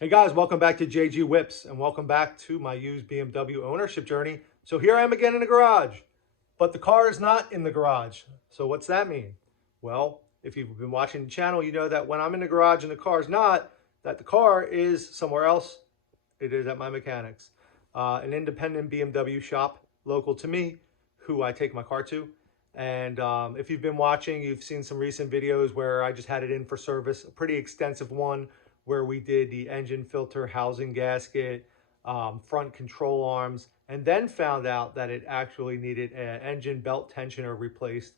Hey guys, welcome back to JG Whips and welcome back to my used BMW ownership journey. So here I am again in the garage, but the car is not in the garage. So what's that mean? Well, if you've been watching the channel, you know that when I'm in the garage and the car is not, that the car is somewhere else. It is at my mechanic's, an independent BMW shop local to me, who I take my car to. And if you've been watching, you've seen some recent videos where I just had it in for service, a pretty extensive one where we did the engine filter, housing gasket, front control arms, and then found out that it actually needed an engine belt tensioner replaced.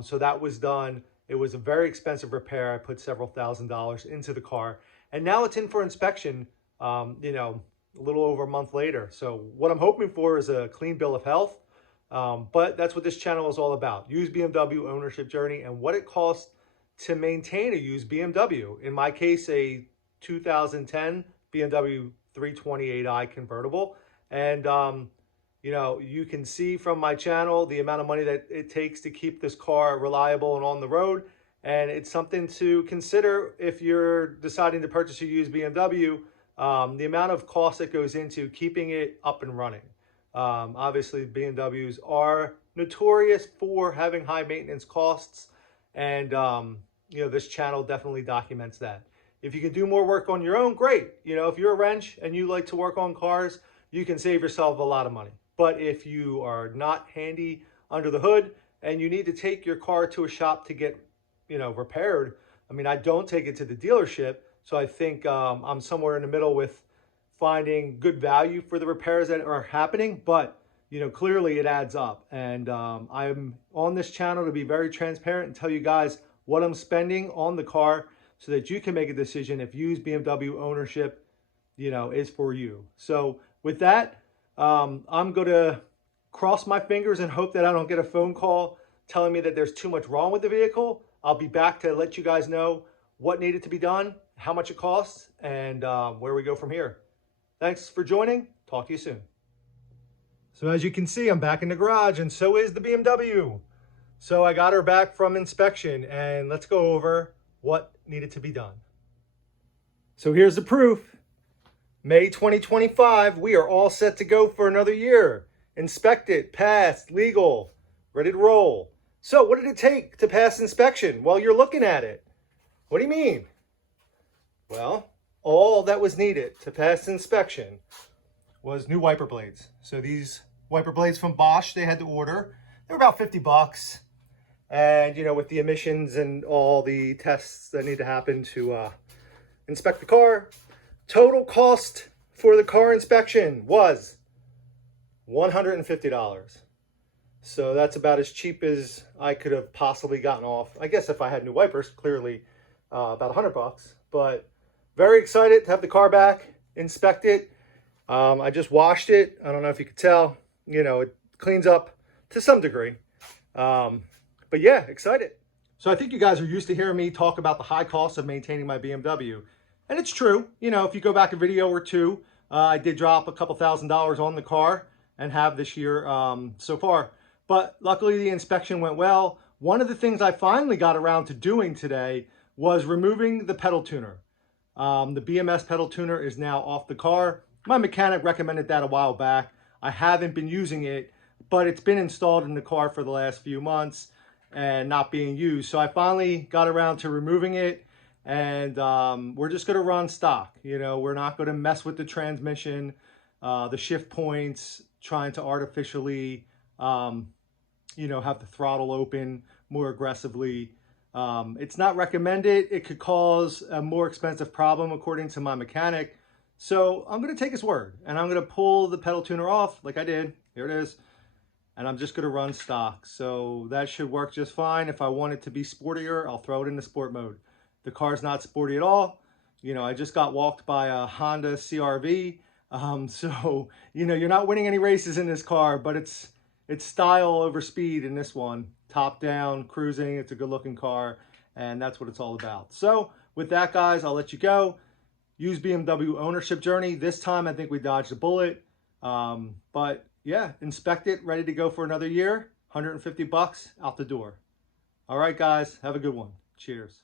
So that was done. It was a very expensive repair. I put several $1,000s into the car, and now it's in for inspection, a little over a month later. So what I'm hoping for is a clean bill of health. But that's what this channel is all about. Used BMW ownership journey and what it costs to maintain a used BMW. In my case, a 2010 BMW 328i convertible. And, you can see from my channel the amount of money that it takes to keep this car reliable and on the road. And it's something to consider if you're deciding to purchase a used BMW, the amount of cost that goes into keeping it up and running. Obviously, BMWs are notorious for having high maintenance costs. And, this channel definitely documents that. If you can do more work on your own, great. If you're a wrench and you like to work on cars, you can save yourself a lot of money. But if you are not handy under the hood and you need to take your car to a shop to get, repaired, I don't take it to the dealership. So I think I'm somewhere in the middle with finding good value for the repairs that are happening, but clearly it adds up. And I'm on this channel to be very transparent and tell you guys what I'm spending on the car so that you can make a decision if used BMW ownership, is for you. So with that, I'm going to cross my fingers and hope that I don't get a phone call telling me that there's too much wrong with the vehicle. I'll be back to let you guys know what needed to be done, how much it costs, and where we go from here. Thanks for joining. Talk to you soon. So as you can see, I'm back in the garage, and so is the BMW. So I got her back from inspection, and let's go over what needed to be done. So here's the proof. May 2025, we are all set to go for another year. Inspected, passed, legal, ready to roll. So what did it take to pass inspection? Well, you're looking at it. What do you mean? Well, all that was needed to pass inspection was new wiper blades. So these wiper blades from Bosch, they had to order. They were about 50 bucks. And, with the emissions and all the tests that need to happen to inspect the car, total cost for the car inspection was $150. So that's about as cheap as I could have possibly gotten off. I guess if I had new wipers, clearly about 100 bucks. But very excited to have the car back, inspect it. I just washed it. I don't know if you could tell. It cleans up to some degree. But yeah, excited. So I think you guys are used to hearing me talk about the high cost of maintaining my BMW. And it's true. If you go back a video or two, I did drop a couple $1,000s on the car and have this year so far. But luckily the inspection went well. One of the things I finally got around to doing today was removing the pedal tuner. The BMS pedal tuner is now off the car. My mechanic recommended that a while back. I haven't been using it, but it's been installed in the car for the last few months and not being used. So I finally got around to removing it, and we're just going to run stock. We're not going to mess with the transmission, the shift points, trying to artificially, have the throttle open more aggressively. It's not recommended. It could cause a more expensive problem according to my mechanic. So I'm going to take his word and I'm going to pull the pedal tuner off like I did. Here it is. And I'm just going to run stock. So that should work just fine. If I want it to be sportier, I'll throw it into sport mode. The car's not sporty at all. I just got walked by a Honda CR-V. So, you're not winning any races in this car, but it's style over speed in this one. Top down, cruising. It's a good looking car, and that's what it's all about. So with that, guys, I'll let you go. Use BMW ownership journey. This time, I think we dodged a bullet. But yeah, inspect it, ready to go for another year. 150 bucks out the door. All right, guys, have a good one. Cheers.